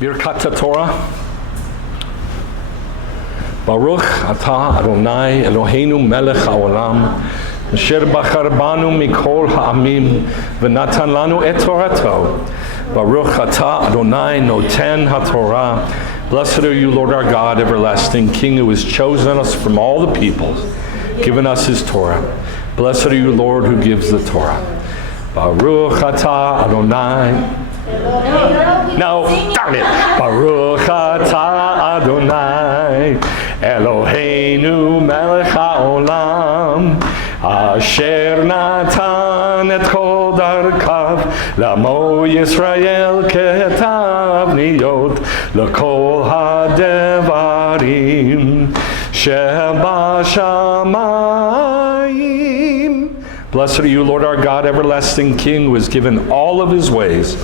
Birkat Torah. Baruch atah Adonai Eloheinu melech haolam, asher bachar banu mikol ha'amim, v'natan lanu et Torato. Baruch atah Adonai noten haTorah. Blessed are you, Lord our God, everlasting King, who has chosen us from all the peoples, given us his Torah. Blessed are you, Lord, who gives the Torah. Baruch atah Adonai. No, darn it. Baruch atah Adonai Eloheinu melech haolam, asher natan et kol darkav lamo Yisrael ketavniyot lekol hadevarim shebashamayim. Blessed are you, Lord our God, everlasting King, who has given all of his ways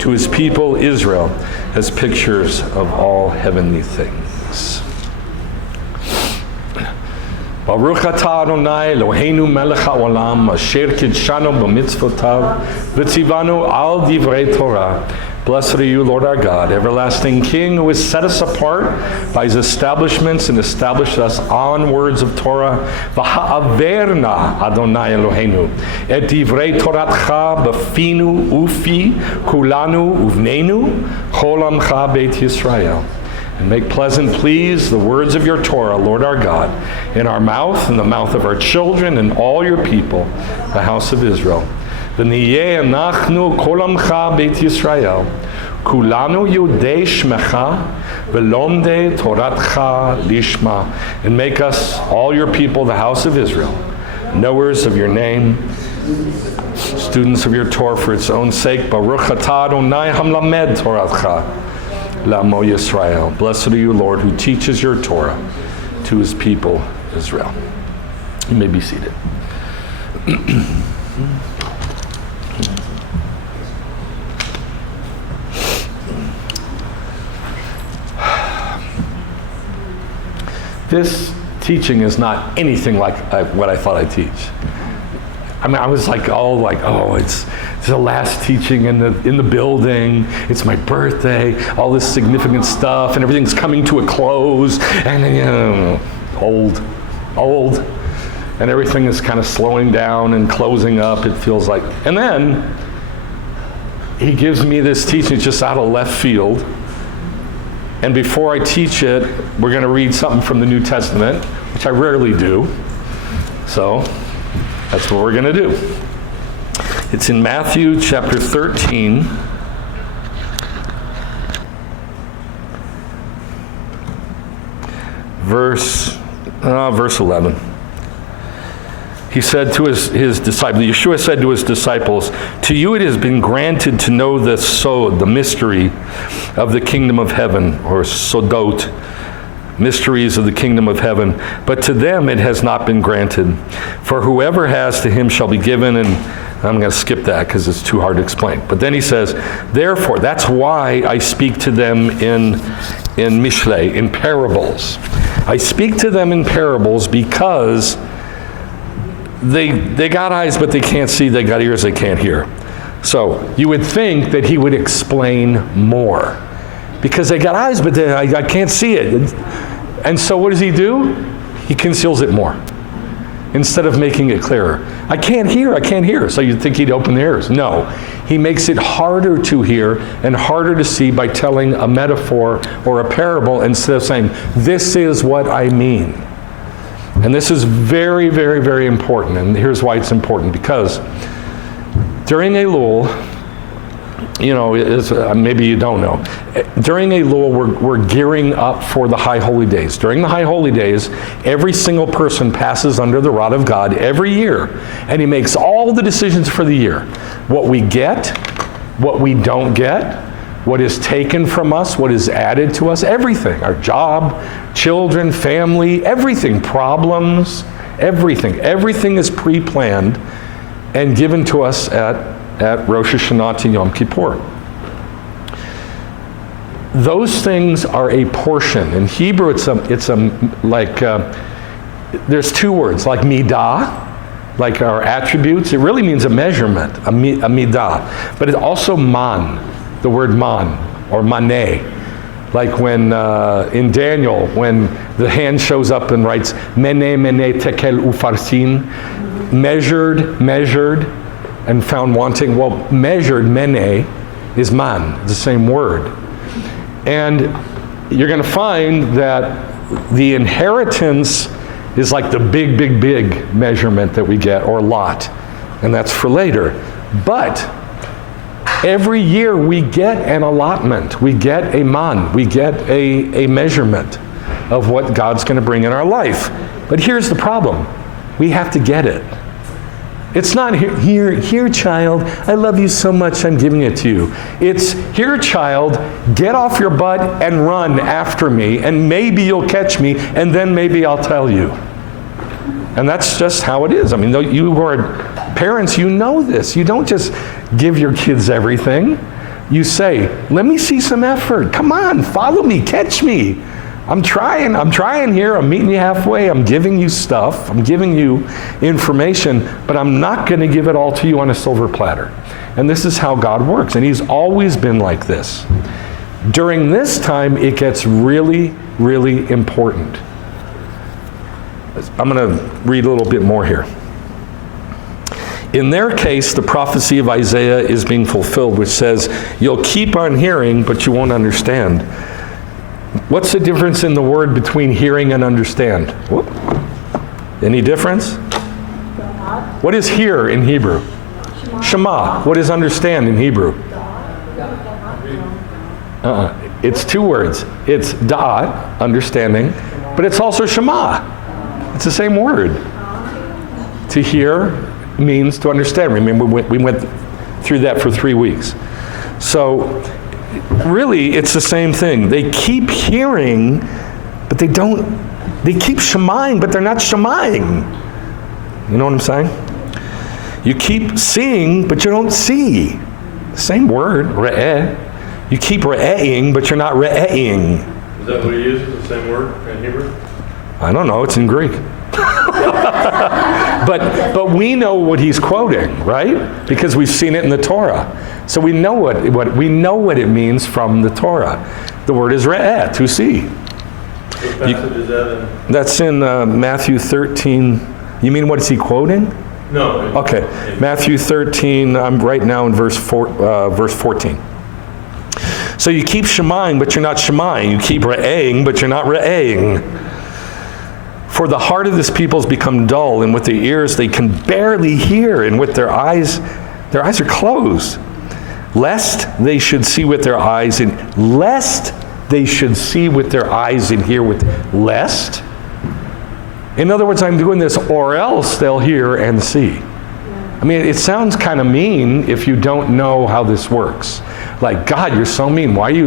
to his people Israel as pictures of all heavenly things. Baruch atah Adonai Eloheinu melech haolam, asher kidshanu b'mitzvotav v'tzivanu al divrei Torah. Blessed are you, Lord our God, everlasting King, who has set us apart by his establishments and established us on words of Torah. V'ha'averna Adonai Eloheinu et divrei Toratcha b'finu ufi kulanu uvnenu chol amcha beit Yisrael. And make pleasant, please, the words of your Torah, Lord our God, in our mouth, in the mouth of our children, and all your people, the house of Israel. V'niyeh anachnu kol amcha beit Yisrael, kulanu yudei shmecha, v'lomdei toratcha lishma. And make us, all your people, the house of Israel, knowers of your name, students of your Torah for its own sake. Baruch atah Adonai hamlamed toratcha lamo Yisrael. Blessed are you, Lord, who teaches your Torah to his people Israel. You may be seated. This teaching is not anything like what I thought I'd teach. I mean, I was like, oh, it's the last teaching in the building. It's my birthday. All this significant stuff, and everything's coming to a close. And then, old, and everything is kind of slowing down and closing up. It feels like, and then he gives me this teaching just out of left field. And before I teach it, we're going to read something from the New Testament, which I rarely do. So that's what we're going to do. It's in Matthew chapter 13. Verse 11. He said to his disciples, Yeshua said to his disciples, to you it has been granted to know the sod, the mystery of the kingdom of heaven, or sodot, mysteries of the kingdom of heaven. But to them it has not been granted. For whoever has, to him shall be given. And I'm going to skip that because it's too hard to explain. But then he says, therefore, that's why I speak to them in mishle, in parables. I speak to them in parables because they got eyes, but they can't see. They got ears, they can't hear. So you would think that he would explain more, because they got eyes, but I can't see it. And so what does he do? He conceals it more instead of making it clearer. I can't hear. So you'd think he'd open their ears. No, he makes it harder to hear and harder to see by telling a metaphor or a parable instead of saying, this is what I mean. And this is very, very, very important. And here's why it's important. Because during Elul, maybe you don't know. During Elul, we're gearing up for the High Holy Days. During the High Holy Days, every single person passes under the rod of God every year. And he makes all the decisions for the year. What we get, what we don't get, what is taken from us, what is added to us, everything. Our job, children, family, everything, problems, everything. Everything is pre-planned and given to us at Rosh Hashanah to Yom Kippur. Those things are a portion. In Hebrew, there's two words, like midah, like our attributes. It really means a measurement, a midah. But it's also man, the word man, or maneh. Like when, in Daniel, when the hand shows up and writes, Mene, Mene, Tekel, Ufarsin, measured, and found wanting. Well, measured, Mene, is man, the same word. And you're going to find that the inheritance is like the big measurement that we get, or lot. And that's for later. But every year we get an allotment. We get a man. We get a measurement of what God's going to bring in our life. But here's the problem. We have to get it. It's not here, child, I love you so much, I'm giving it to you. It's, here, child, get off your butt and run after me, and maybe you'll catch me, and then maybe I'll tell you. And that's just how it is. I mean, you who are parents, you know this. You don't just give your kids everything. You say, let me see some effort. Come on, follow me, catch me. I'm trying here, I'm meeting you halfway, I'm giving you stuff, I'm giving you information, but I'm not going to give it all to you on a silver platter. And this is how God works, and he's always been like this. During this time, it gets really, really important. I'm going to read a little bit more here. In their case, the prophecy of Isaiah is being fulfilled, which says, you'll keep on hearing, but you won't understand. What's the difference in the word between hearing and understand? Whoop. Any difference? What is hear in Hebrew? Shema. What is understand in Hebrew? It's two words. It's da'at, understanding, but it's also Shema. It's the same word. To hear means to understand. Remember, we went through that for 3 weeks. So, really, it's the same thing. They keep hearing, but they keep shemaing, but they're not shemaing. You know what I'm saying? You keep seeing, but you don't see. Same word, re'eh. You keep re'ehing, but you're not re'ehing. Is that what he uses, the same word in Hebrew? I don't know, it's in Greek. But we know what he's quoting, right? Because we've seen it in the Torah. So we know what it means from the Torah. The word is re'eh, to see. What passage is that in? That's in Matthew 13. You mean what is he quoting? No. Okay, Matthew 13. I'm right now in verse 14. So you keep shemaing, but you're not shemaing. You keep re'ehing, but you're not re'ehing. For the heart of this people has become dull, and with their ears they can barely hear, and with their eyes are closed. Lest they should see with their eyes, and hear with lest. In other words, I'm doing this, or else they'll hear and see. I mean, it sounds kind of mean if you don't know how this works. Like, God, you're so mean. Why are you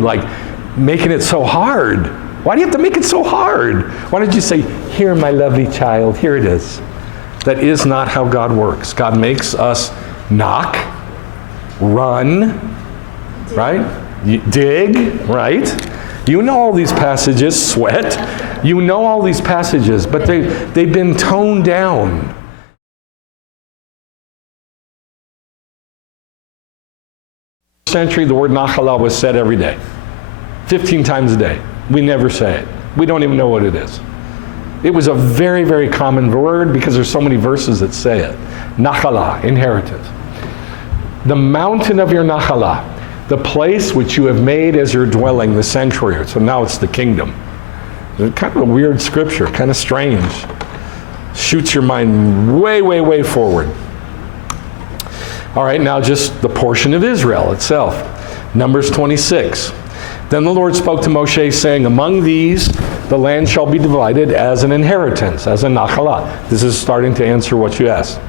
making it so hard? Why do you have to make it so hard? Why don't you say, here, my lovely child, here it is. That is not how God works. God makes us knock, run, right? Dig, right? You know all these passages, sweat. You know all these passages, but they've been toned down. Century, the word nachala was said every day, 15 times a day. We never say it. We don't even know what it is. It was a very, very common word because there's so many verses that say it. Nachala, inheritance. The mountain of your nachala, the place which you have made as your dwelling, the sanctuary. So now it's the kingdom. It's kind of a weird scripture, kind of strange. Shoots your mind way, way, way forward. All right, now just the portion of Israel itself. Numbers 26. Then the Lord spoke to Moshe, saying, among these the land shall be divided as an inheritance, as a nachala. This is starting to answer what you asked.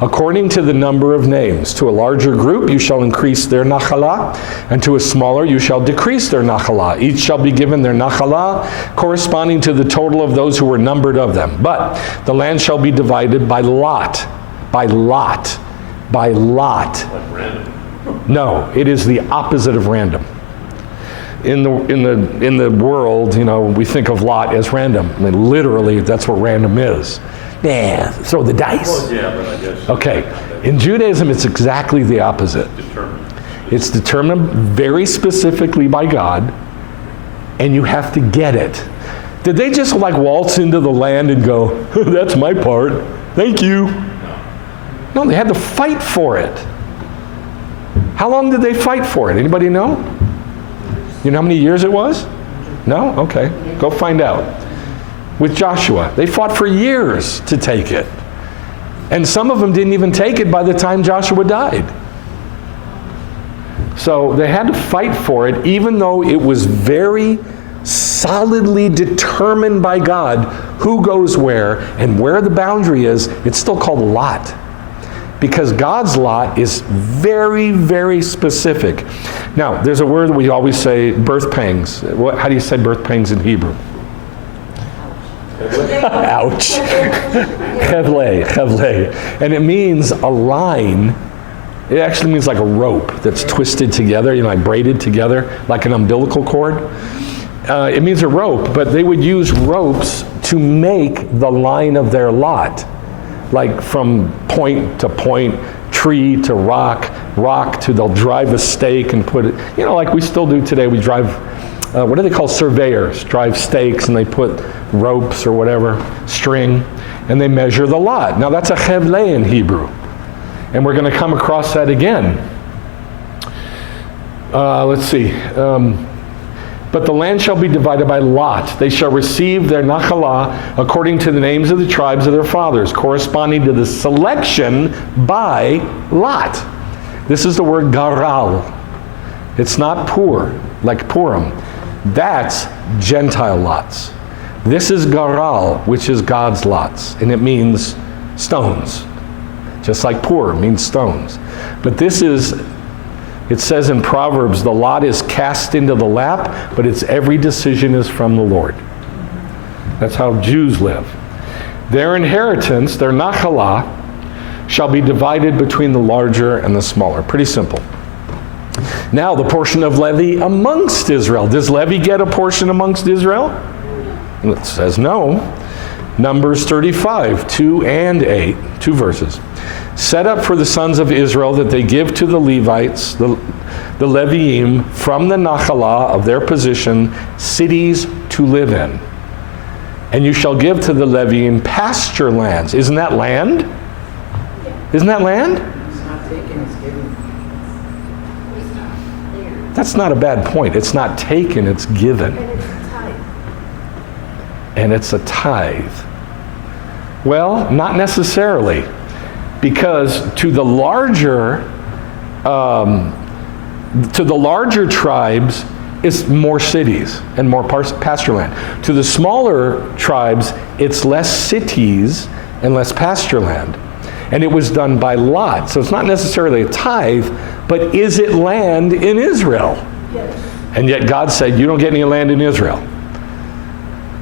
According to the number of names, to a larger group you shall increase their nachala, and to a smaller you shall decrease their nachala. Each shall be given their nachala, corresponding to the total of those who were numbered of them. But the land shall be divided by lot, by lot, by lot. Like random? No, it is the opposite of random. In the world, we think of lot as random. I mean, literally, that's what random is. Yeah, throw the dice. Well, yeah, but I guess. Okay, in Judaism, it's exactly the opposite. It's determined very specifically by God, and you have to get it. Did they just like waltz into the land and go, that's my part, thank you? No, they had to fight for it. How long did they fight for it? Anybody know? You know how many years it was? No? Okay, go find out. With Joshua, they fought for years to take it. And some of them didn't even take it by the time Joshua died. So they had to fight for it, even though it was very solidly determined by God who goes where and where the boundary is. It's still called lot, because God's lot is very, very specific. Now, there's a word that we always say, birth pangs. How do you say birth pangs in Hebrew? Ouch. Chevle. And it means a line. It actually means like a rope that's twisted together, like braided together, like an umbilical cord. It means a rope, but they would use ropes to make the line of their lot. Like from point to point, tree to rock to, they'll drive a stake and put it, like we still do today. We drive, what do they call surveyors? Drive stakes and they put ropes or whatever, string, and they measure the lot. Now that's a chevle in Hebrew. And we're going to come across that again. Let's see. But the land shall be divided by lot. They shall receive their nachalah according to the names of the tribes of their fathers, corresponding to the selection by lot. This is the word garal. It's not pur, like Purim. That's Gentile lots. This is garal, which is God's lots, and it means stones. Just like pur means stones. But this is, it says in Proverbs, the lot is cast into the lap, but its every decision is from the Lord. That's how Jews live. Their inheritance, their nachalah, shall be divided between the larger and the smaller. Pretty simple. Now the portion of Levi amongst Israel. Does Levi get a portion amongst Israel? It says no. Numbers 35, 2 and 8, 2 verses. Set up for the sons of Israel that they give to the Levites, the Leviim, from the Nachalah of their position, cities to live in. And you shall give to the Leviim pasture lands. Isn't that land? Isn't that land? It's not taken, it's given. That's not a bad point. It's not taken, it's given. And it's a tithe. Well, not necessarily. Because to the larger tribes, it's more cities and more pasture land. To the smaller tribes, it's less cities and less pasture land. And it was done by lot. So it's not necessarily a tithe, but is it land in Israel? Yes. And yet God said, you don't get any land in Israel.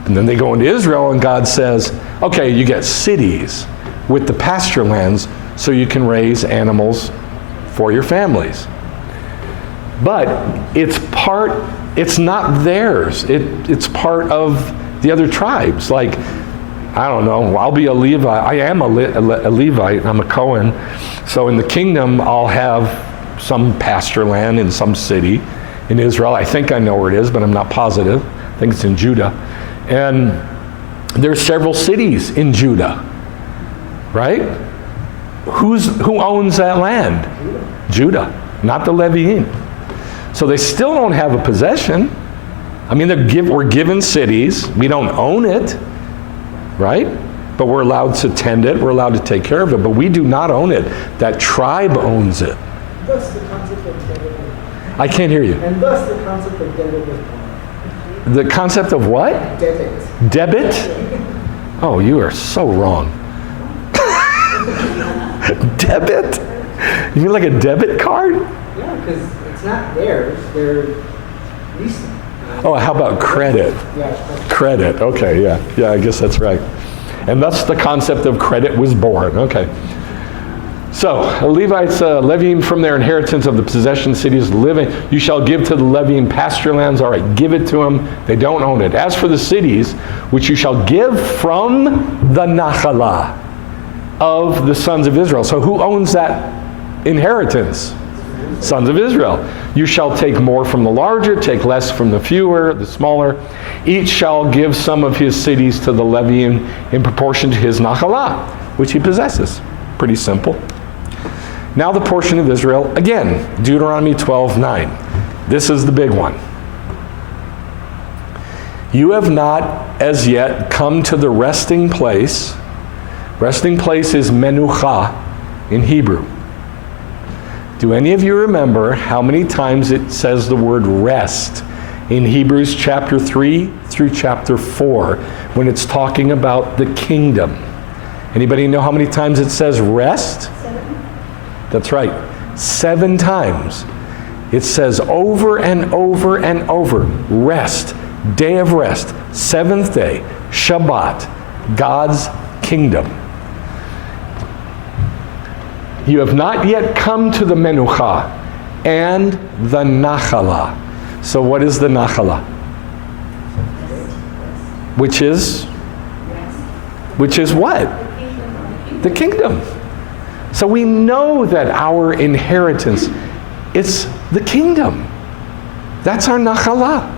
And then they go into Israel and God says, okay, you get cities with the pasture lands so you can raise animals for your families. But it's not theirs. It's part of the other tribes. Like, I don't know, I'll be a Levite. I am a Levite, I'm a Cohen. So in the kingdom, I'll have some pasture land in some city in Israel. I think I know where it is, but I'm not positive. I think it's in Judah. And there's several cities in Judah, right? Who owns that land? Judah, not the Leviim. So they still don't have a possession. I mean, we're given cities. We don't own it, right? But we're allowed to tend it. We're allowed to take care of it. But we do not own it. That tribe owns it. Thus the concept of debit. I can't hear you. And thus the concept of debit was born. The concept of what? Debit. Debit? Oh, you are so wrong. Debit? You mean like a debit card? Yeah, because it's not theirs. They're leasing. Oh, how about credit? Yeah. Credit, okay, yeah. Yeah, I guess that's right. And thus the concept of credit was born, okay. So, Levites, Leviim from their inheritance of the possession cities living, you shall give to the Leviim pasture lands. All right, give it to them. They don't own it. As for the cities, which you shall give from the Nachalah of the sons of Israel. So who owns that inheritance? Sons of Israel. You shall take more from the larger, take less from the fewer, the smaller. Each shall give some of his cities to the Levian in proportion to his nachalah, which he possesses. Pretty simple. Now the portion of Israel, again, Deuteronomy 12:9. This is the big one. You have not as yet come to the resting place. Resting place is menucha in Hebrew. Do any of you remember how many times it says the word rest in Hebrews chapter 3 through chapter 4 when it's talking about the kingdom? Anybody know how many times it says rest? 7. That's right. 7 times. It says over and over and over, rest, day of rest, 7th day, Shabbat, God's kingdom. You have not yet come to the menucha and the nachalah. So what is the nachalah? Which is what? The kingdom. So we know that our inheritance, it's the kingdom. That's our nachalah,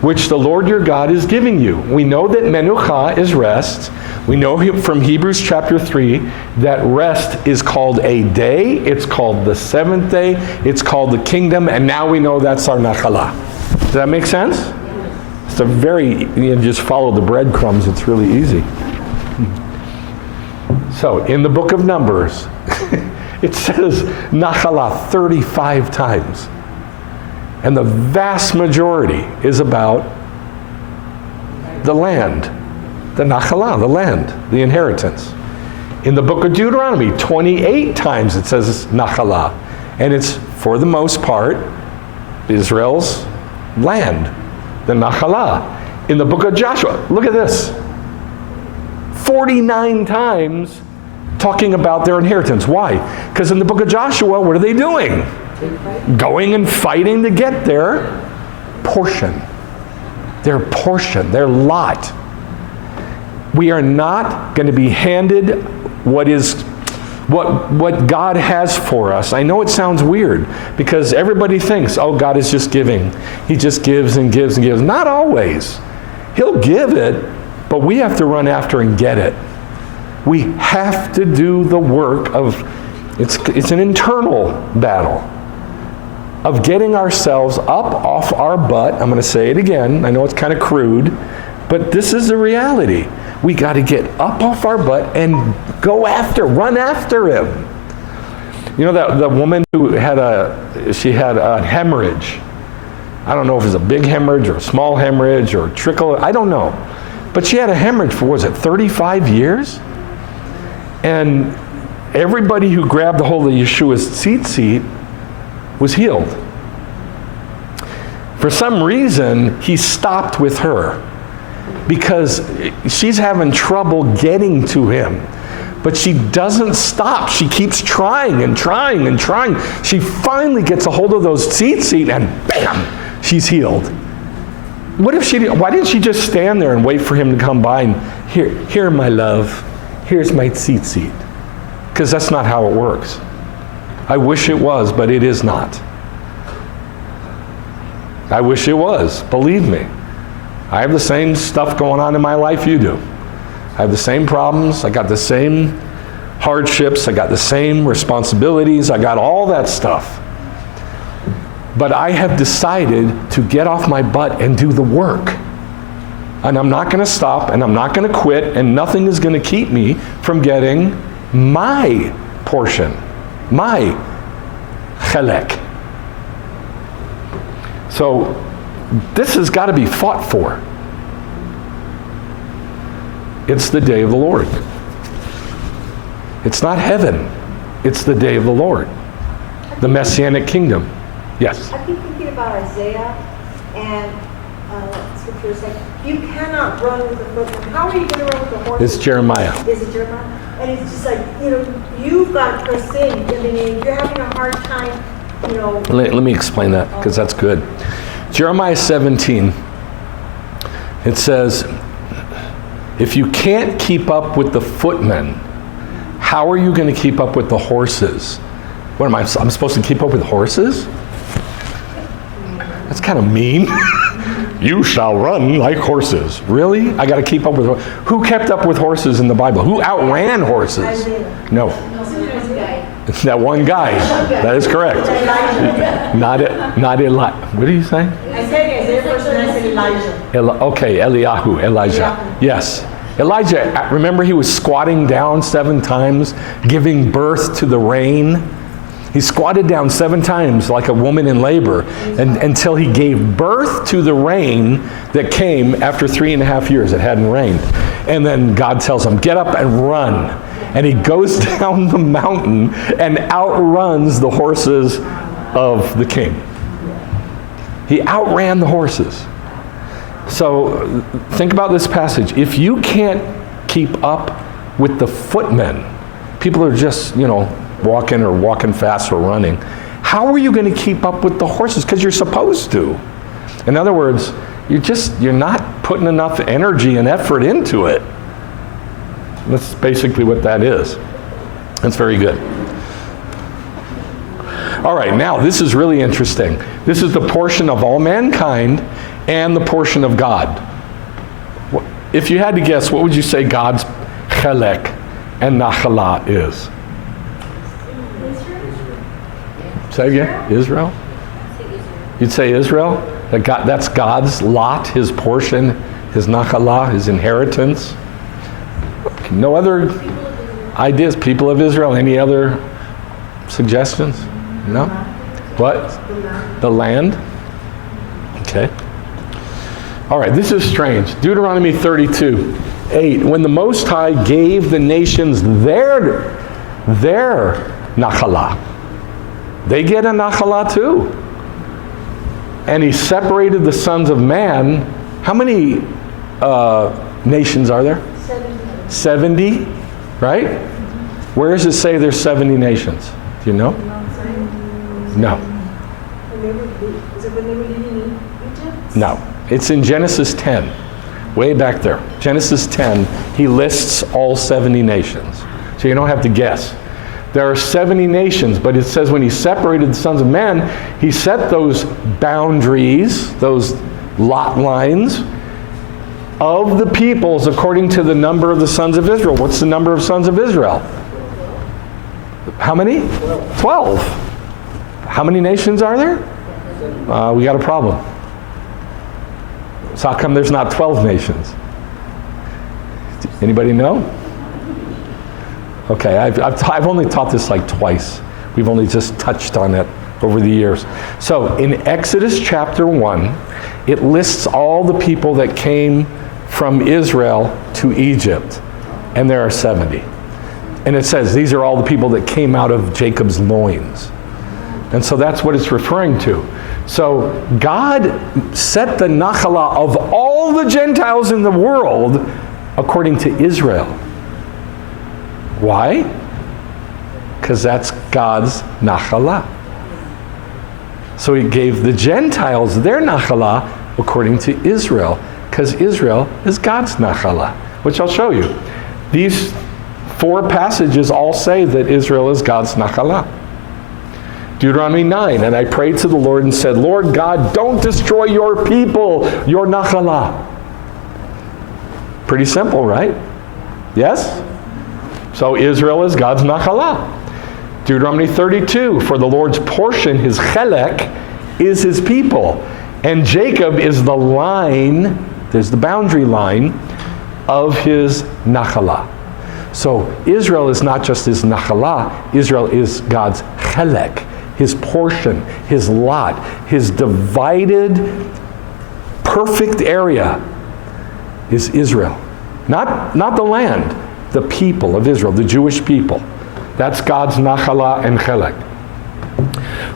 which the Lord your God is giving you. We know that menucha is rest. We know from Hebrews chapter 3 that rest is called a day, it's called the 7th day, it's called the kingdom, and now we know that's our nachalah. Does that make sense? It's a you just follow the breadcrumbs, it's really easy. So, in the book of Numbers, it says nachalah 35 times. And the vast majority is about the land. The nachalah, the land, the inheritance. In the book of Deuteronomy, 28 times it says nachalah. And it's, for the most part, Israel's land, the nachalah. In the book of Joshua, look at this. 49 times talking about their inheritance. Why? Because in the book of Joshua, what are they doing? Going and fighting to get their portion. Their portion, their lot. We are not going to be handed what God has for us. I know it sounds weird because everybody thinks, oh, God is just giving. He just gives and gives and gives. Not always. He'll give it, but we have to run after and get it. We have to do the work of, it's an internal battle of getting ourselves up off our butt. I'm going to say it again. I know it's kind of crude, but this is the reality. We got to get up off our butt and run after him. You know that the woman who had a hemorrhage. I don't know if it was a big hemorrhage or a small hemorrhage or a trickle. I don't know. But she had a hemorrhage for, 35 years? And everybody who grabbed a hold of Yeshua's seat was healed. For some reason, he stopped with her because she's having trouble getting to him. But she doesn't stop. She keeps trying and trying and trying. She finally gets a hold of those seat and bam, she's healed. Why didn't she just stand there and wait for him to come by and, here, my love, here's my seat. Because that's not how it works. I wish it was, but it is not. I wish it was, believe me. I have the same stuff going on in my life you do. I have the same problems, I got the same hardships, I got the same responsibilities, I got all that stuff. But I have decided to get off my butt and do the work. And I'm not going to stop, and I'm not going to quit, and nothing is going to keep me from getting my portion, my chelek. So this has got to be fought for. It's the day of the Lord. It's not heaven. It's the day of the Lord. The Messianic kingdom. Yes? I keep thinking about Isaiah and scripture is like, you cannot run with the footman. How are you going to run with the horse? It's Jeremiah. Is it Jeremiah? And it's just like, you've got to press in. I mean, you're having a hard time, Let me explain that, because that's good. Jeremiah 17, it says, if you can't keep up with the footmen, how are you going to keep up with the horses? What am I? I'm supposed to keep up with horses? That's kind of mean. You shall run like horses. Really? I got to keep up with horses. Who kept up with horses in the Bible? Who outran horses? No. That one guy. That is correct. Not Eli. What do you say? I said Isaiah first, and I said Elijah. Okay, Elijah. Yes. Elijah, remember he was squatting down 7 times, giving birth to the rain? He squatted down 7 times like a woman in labor until he gave birth to the rain that came after 3.5 years. It hadn't rained. And then God tells him, get up and run. And he goes down the mountain and outruns the horses of the king. He outran the horses. So think about this passage. If you can't keep up with the footmen, people are just, walking fast or running, how are you going to keep up with the horses? Because you're supposed to. In other words, you're not putting enough energy and effort into it. That's basically what that is. That's very good. All right, now this is really interesting. This is the portion of all mankind and the portion of God. If you had to guess, what would you say God's chelek and nachala is? Say again? Israel? You'd say Israel? That's God's lot, his portion, his nachala, his inheritance. No other ideas? People of Israel, any other suggestions? No? What? The land? Okay. All right, this is strange. Deuteronomy 32:8. When the Most High gave the nations their nachala, they get a nachala too. And he separated the sons of man. How many nations are there? 70, right? Where does it say there's 70 nations? Do you know? No. Is it when they were living in Egypt? No. It's in Genesis 10, way back there. Genesis 10, he lists all 70 nations. So you don't have to guess. There are 70 nations, but it says when he separated the sons of man, he set those boundaries, those lot lines of the peoples according to the number of the sons of Israel. What's the number of sons of Israel? How many? 12. How many nations are there? We got a problem. So how come there's not 12 nations? Anybody know? Okay, I've only taught this like twice. We've only just touched on it over the years. So in Exodus chapter 1, it lists all the people that came from Israel to Egypt, and there are 70. And it says these are all the people that came out of Jacob's loins. And so that's what it's referring to. So God set the nachala of all the Gentiles in the world according to Israel. Why? Because that's God's nachala. So he gave the Gentiles their nachala according to Israel, because Israel is God's nachala, which I'll show you. These 4 passages all say that Israel is God's nachala. Deuteronomy 9, and I prayed to the Lord and said, Lord God, don't destroy your people, your nachala. Pretty simple, right? Yes? So Israel is God's nachala. Deuteronomy 32, for the Lord's portion, his chelek, is his people. And Jacob is the line, there's the boundary line, of his nachala. So Israel is not just his nachala, Israel is God's chelek, his portion, his lot, his divided, perfect area is Israel. Not the land, the people of Israel, the Jewish people. That's God's nachala and chelek.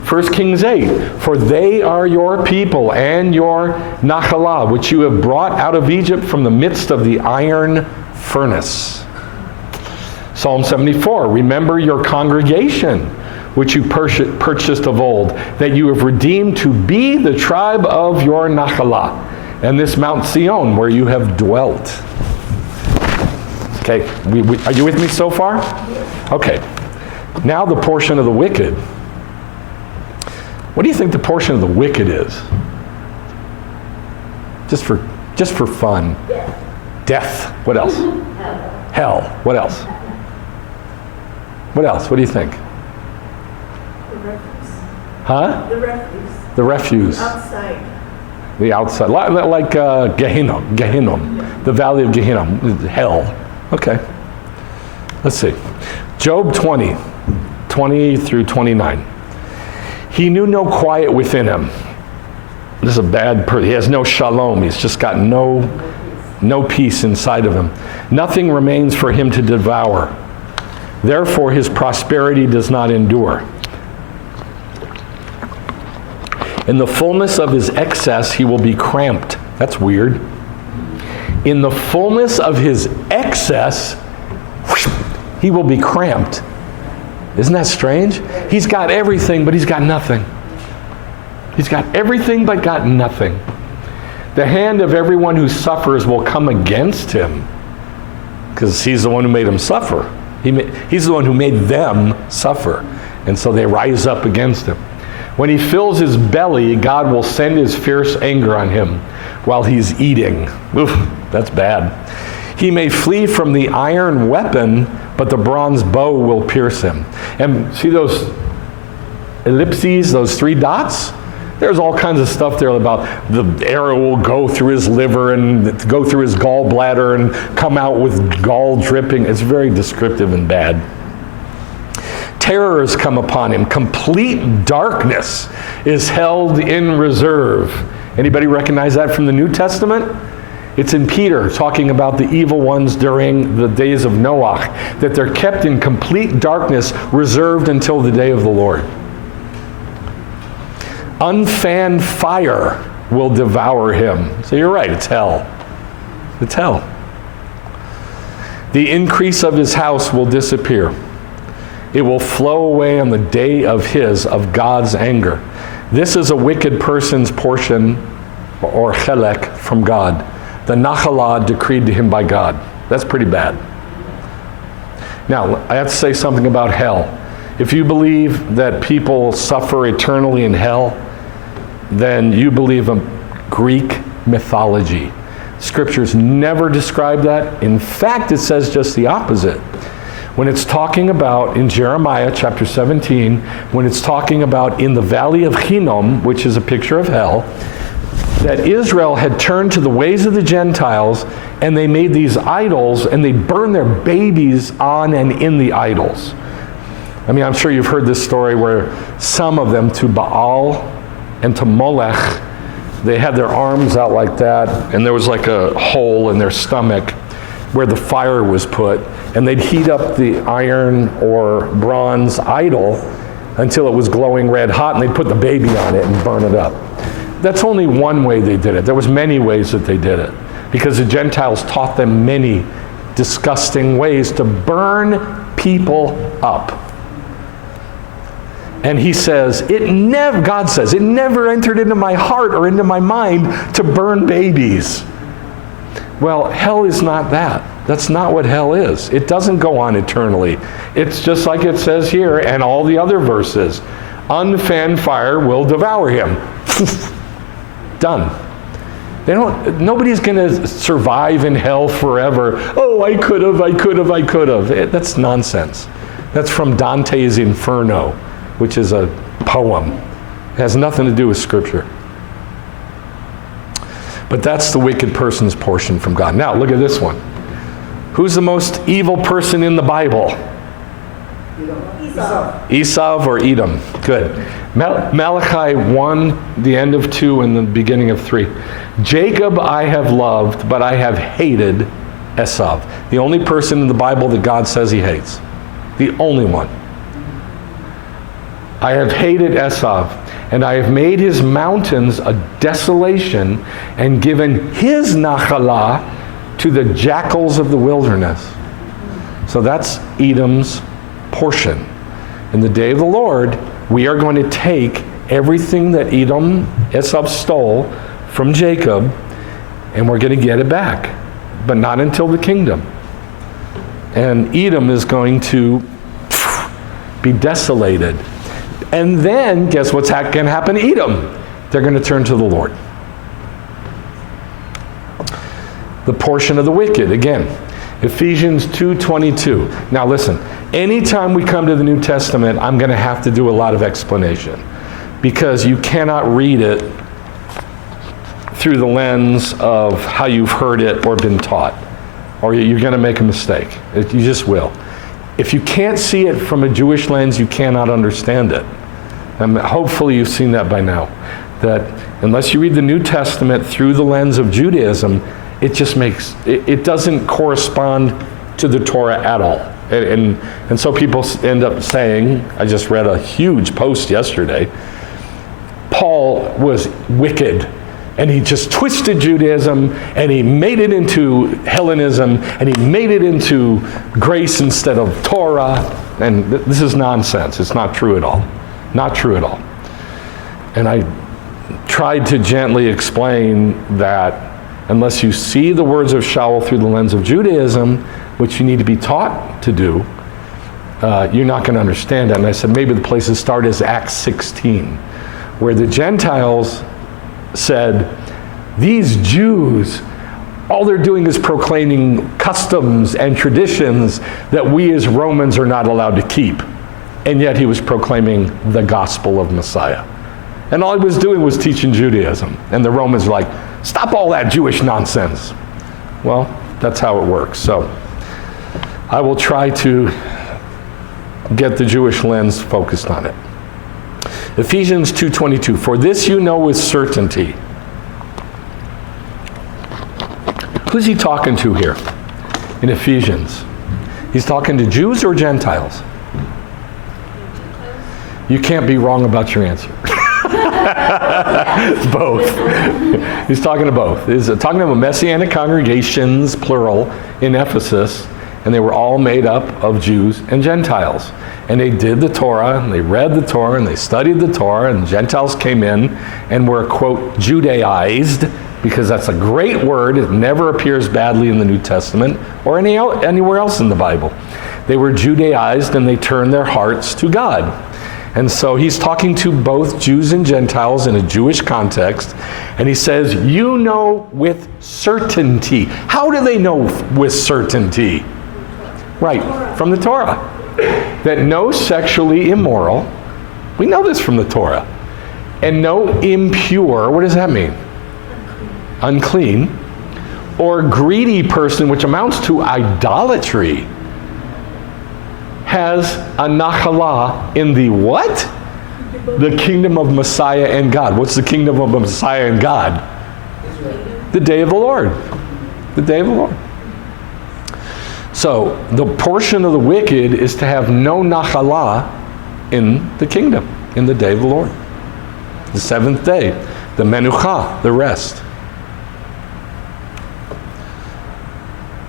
1 Kings 8, for they are your people and your nachala, which you have brought out of Egypt from the midst of the iron furnace. Psalm 74, remember your congregation, which you purchased of old, that you have redeemed to be the tribe of your nachala, and this Mount Tzion, where you have dwelt. Okay, are you with me so far? Okay, now the portion of the wicked. What do you think the portion of the wicked is? Just for fun. Death. What else? Hell. What else? What else? What do you think? The refuse. Huh? The refuse. The refuse. Outside. The outside. Like Gehinnom. The valley of Gehinnom. Hell. Okay. Let's see. Job 20 through 29. He knew no quiet within him. This is a bad person. He has no shalom. He's just got no peace inside of him. Nothing remains for him to devour. Therefore, his prosperity does not endure. In the fullness of his excess, he will be cramped. That's weird. In the fullness of his excess, he will be cramped. Isn't that strange? He's got everything, but he's got nothing. He's got everything, but got nothing. The hand of everyone who suffers will come against him, because he's the one who made him suffer. He's the one who made them suffer. And so they rise up against him. When he fills his belly, God will send his fierce anger on him while he's eating. Oof, that's bad. He may flee from the iron weapon, but the bronze bow will pierce him. And see those ellipses, those 3 dots? There's all kinds of stuff there about the arrow will go through his liver and go through his gallbladder and come out with gall dripping. It's very descriptive and bad. Terror has come upon him. Complete darkness is held in reserve. Anybody recognize that from the New Testament? It's in Peter talking about the evil ones during the days of Noah, that they're kept in complete darkness, reserved until the day of the Lord. Unfanned fire will devour him. So you're right, it's hell. It's hell. The increase of his house will disappear. It will flow away on the day of God's anger. This is a wicked person's portion, or chelek, from God. The nachalah decreed to him by God. That's pretty bad. Now, I have to say something about hell. If you believe that people suffer eternally in hell, then you believe in Greek mythology. Scriptures never describe that. In fact, it says just the opposite. When it's talking about, in Jeremiah chapter 17, when it's talking about in the valley of Hinnom, which is a picture of hell, that Israel had turned to the ways of the Gentiles, and they made these idols, and they burned their babies on and in the idols. I mean, I'm sure you've heard this story where some of them, to Baal and to Molech, they had their arms out like that, and there was like a hole in their stomach where the fire was put, and they'd heat up the iron or bronze idol until it was glowing red hot, and they'd put the baby on it and burn it up. That's only one way they did it. There was many ways that they did it, because the Gentiles taught them many disgusting ways to burn people up. And he says, God says, it never entered into my heart or into my mind to burn babies. Well, hell is not that. That's not what hell is. It doesn't go on eternally. It's just like it says here and all the other verses. Unfanned fire will devour him. Done. Nobody's going to survive in hell forever. Oh, I could have. That's nonsense. That's from Dante's Inferno, which is a poem. It has nothing to do with Scripture. But that's the wicked person's portion from God. Now, look at this one. Who's the most evil person in the Bible? Esau or Edom. Good. Malachi 1, the end of 2, and the beginning of 3. Jacob I have loved, but I have hated Esau. The only person in the Bible that God says he hates. The only one. I have hated Esau, and I have made his mountains a desolation and given his nachalah to the jackals of the wilderness. So that's Edom's portion. In the day of the Lord, we are going to take everything that Esau stole from Jacob, and we're going to get it back, but not until the kingdom. And Edom is going to be desolated. And then, guess what's going to happen to Edom? They're going to turn to the Lord. The portion of the wicked, again, Ephesians 2:22. Now listen, anytime we come to the New Testament, I'm going to have to do a lot of explanation, because you cannot read it through the lens of how you've heard it or been taught, or you're going to make a mistake. You just will. If you can't see it from a Jewish lens, you cannot understand it. And hopefully you've seen that by now, that unless you read the New Testament through the lens of Judaism, it just makes, it doesn't correspond to the Torah at all. And so people end up saying, I just read a huge post yesterday, Paul was wicked, and he just twisted Judaism, and he made it into Hellenism, and he made it into grace instead of Torah. And this is nonsense. It's not true at all. Not true at all. And I tried to gently explain that unless you see the words of Shaul through the lens of Judaism, which you need to be taught to do, you're not going to understand it. And I said maybe the place to start is Acts 16, where the Gentiles said, these Jews, all they're doing is proclaiming customs and traditions that we as Romans are not allowed to keep. And yet he was proclaiming the gospel of Messiah. And all he was doing was teaching Judaism. And the Romans were like, stop all that Jewish nonsense. Well, that's how it works. So I will try to get the Jewish lens focused on it. Ephesians 2:22, for this you know with certainty. Who's he talking to here in Ephesians? He's talking to Jews or Gentiles? You can't be wrong about your answer. Both. He's talking to both. He's talking to Messianic congregations, plural, in Ephesus, and they were all made up of Jews and Gentiles. And they did the Torah, and they read the Torah, and they studied the Torah, and Gentiles came in and were, quote, Judaized, because that's a great word. It never appears badly in the New Testament or anywhere else in the Bible. They were Judaized, and they turned their hearts to God. And so he's talking to both Jews and Gentiles in a Jewish context, and he says, you know with certainty. How do they know with certainty? Right, from the Torah. That no sexually immoral, we know this from the Torah, and no impure, what does that mean? Unclean, or greedy person, which amounts to idolatry, has a nachala in the what? The kingdom of Messiah and God. What's the kingdom of Messiah and God? The day of the Lord. The day of the Lord. So the portion of the wicked is to have no nachala in the kingdom, in the day of the Lord. The seventh day, the menucha, the rest.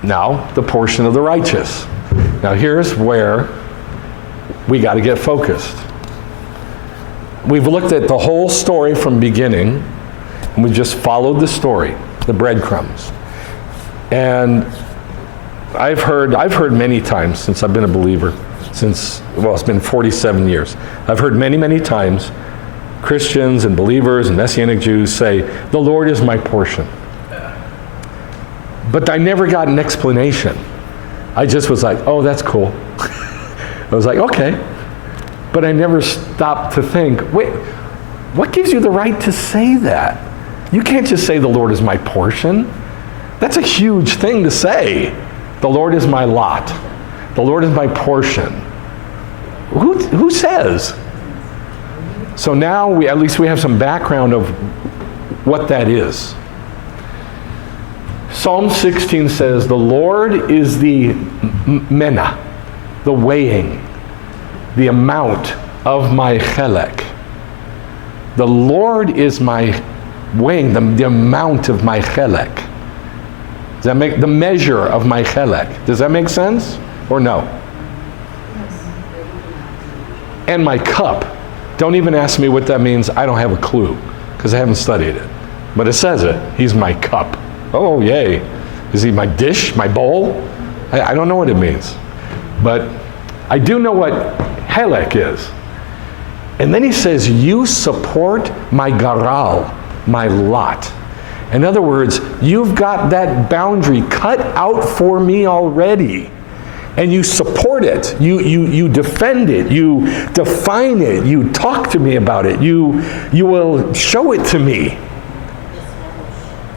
Now, the portion of the righteous. Now here's where we got to get focused. We've looked at the whole story from beginning, and we just followed the story, the breadcrumbs. And I've heard many times since I've been a believer, it's been 47 years. I've heard many times Christians and believers and Messianic Jews say, the Lord is my portion. But I never got an explanation. I just was like, oh, that's cool. I was like, okay. But I never stopped to think, wait, what gives you the right to say that? You can't just say the Lord is my portion. That's a huge thing to say. The Lord is my lot. The Lord is my portion. Who says? So now at least we have some background of what that is. Psalm 16 says, the Lord is the mena, the weighing, the amount of my chelek. The Lord is my weighing, the amount of my chelek. Does that make the measure of my chelek? Does that make sense or no? Yes. And my cup. Don't even ask me what that means. I don't have a clue because I haven't studied it. But it says it. He's my cup. Oh, yay. Is he my dish, my bowl? I don't know what it means. But I do know what chelek is. And then he says, you support my garal, my lot. In other words, you've got that boundary cut out for me already. And you support it, you defend it, you define it, you talk to me about it, you will show it to me.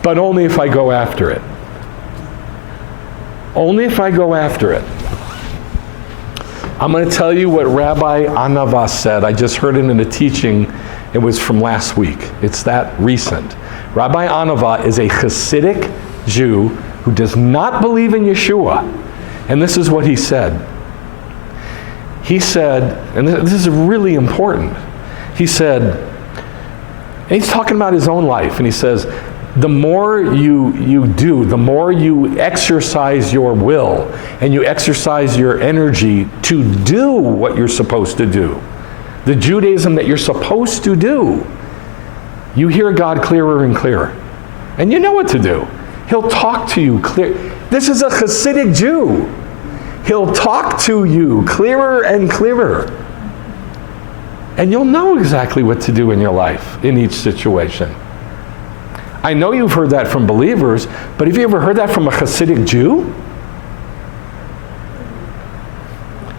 But only if I go after it. Only if I go after it. I'm going to tell you what Rabbi Anava said. I just heard it in a teaching. It was from last week. It's that recent. Rabbi Anava is a Hasidic Jew who does not believe in Yeshua. And this is what he said. He said, and this is really important. He said, and he's talking about his own life, and he says, the more you do, the more you exercise your will, and you exercise your energy to do what you're supposed to do, the Judaism that you're supposed to do, you hear God clearer and clearer. And you know what to do. He'll talk to you clear. This is a Hasidic Jew. He'll talk to you clearer and clearer. And you'll know exactly what to do in your life, in each situation. I know you've heard that from believers, but have you ever heard that from a Hasidic Jew?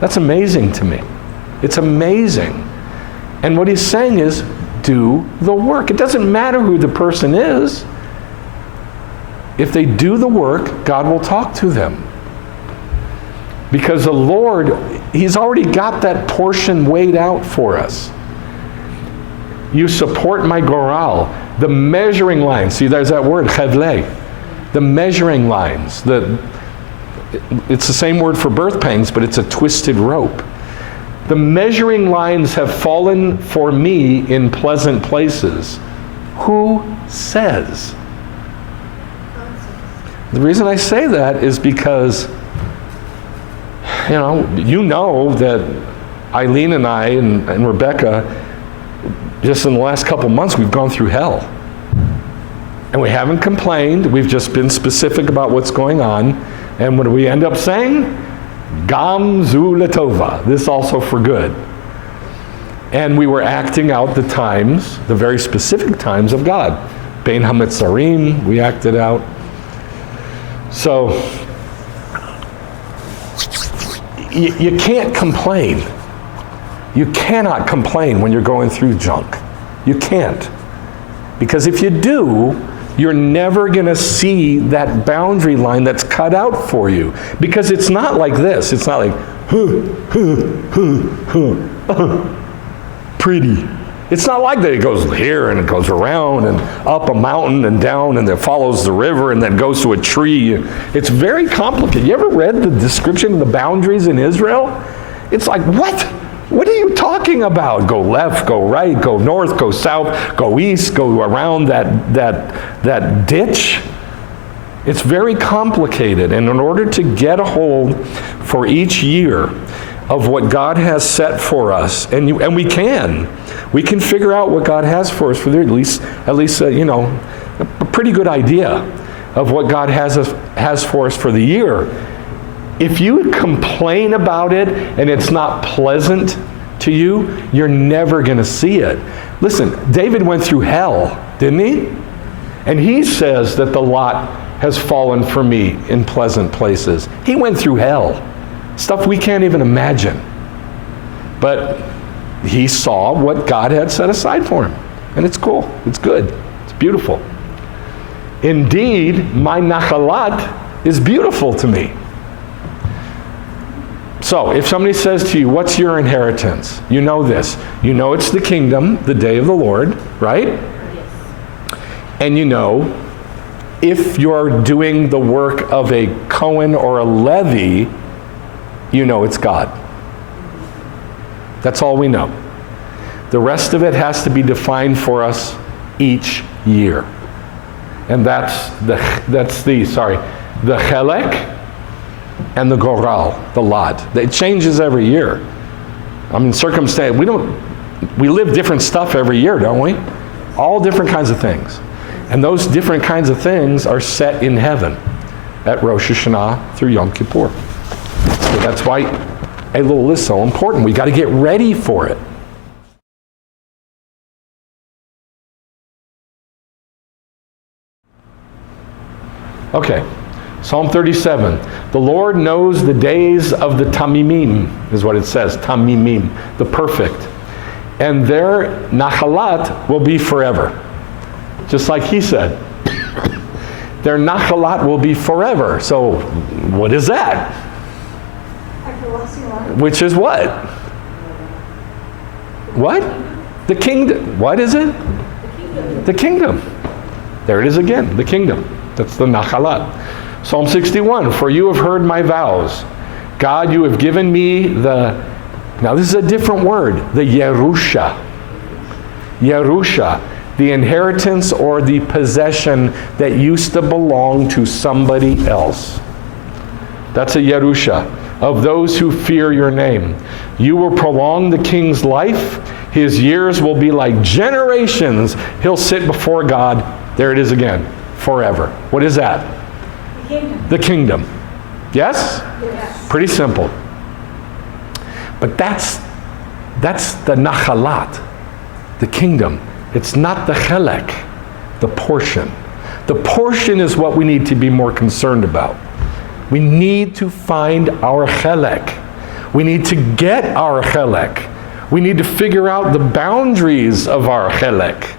That's amazing to me. It's amazing. And what he's saying is, do the work. It doesn't matter who the person is. If they do the work, God will talk to them. Because the Lord, He's already got that portion weighed out for us. You support my goral, the measuring lines. See, there's that word, chevle. The measuring lines. It's the same word for birth pangs, but it's a twisted rope. The measuring lines have fallen for me in pleasant places. Who says? The reason I say that is because, you know that Eileen and I and Rebecca, just in the last couple months, we've gone through hell. And we haven't complained. We've just been specific about what's going on. And what do we end up saying? Gam zu letova. This also for good. And we were acting out the times, the very specific times of God. Bein hametzarim, we acted out. So, you can't complain. You cannot complain when you're going through junk. You can't. Because if you do, you're never going to see that boundary line that's cut out for you. Because it's not like this. It's not like, pretty. It's not like that. It goes here and it goes around and up a mountain and down and then follows the river and then goes to a tree. It's very complicated. You ever read the description of the boundaries in Israel? It's like, what? What are you talking about? Go left, go right, go north, go south, go east, go around that ditch. It's very complicated. And in order to get a hold for each year of what God has set for us, and we can figure out what God has for us for the, at least a pretty good idea of what God has for us for the year. If you complain about it and it's not pleasant to you, you're never going to see it. Listen, David went through hell, didn't he? And he says that the lot has fallen for me in pleasant places. He went through hell, stuff we can't even imagine. But he saw what God had set aside for him. And it's cool. It's good. It's beautiful. Indeed, my nachalat is beautiful to me. So, if somebody says to you, what's your inheritance? You know this. You know it's the kingdom, the day of the Lord, right? Yes. And you know, if you're doing the work of a Cohen or a Levi, you know it's God. That's all we know. The rest of it has to be defined for us each year. And that's the chelek and the goral, the lot. It changes every year. I mean, we live different stuff every year, don't we? All different kinds of things. And those different kinds of things are set in heaven at Rosh Hashanah through Yom Kippur. So that's why Elul is so important. We got to get ready for it. Okay. Psalm 37. The Lord knows the days of the tamimim, is what it says. Tamimim, the perfect. And their nachalat will be forever. Just like he said. Their nachalat will be forever. So, what is that? Everlasting life. Which is what? What? The kingdom. What is it? The kingdom. There it is again, the kingdom. That's the nachalat. Psalm 61, for you have heard my vows. God, you have given me the, now this is a different word, the Yerusha. Yerusha, the inheritance or the possession that used to belong to somebody else. That's a Yerusha, of those who fear your name. You will prolong the king's life. His years will be like generations. He'll sit before God, there it is again, forever. What is that? The kingdom. The kingdom. Yes? Yes. Pretty simple. But that's the nachalat, the kingdom. It's not the chelek, the portion. The portion is what we need to be more concerned about. We need to find our chelek. We need to get our chelek. We need to figure out the boundaries of our chelek.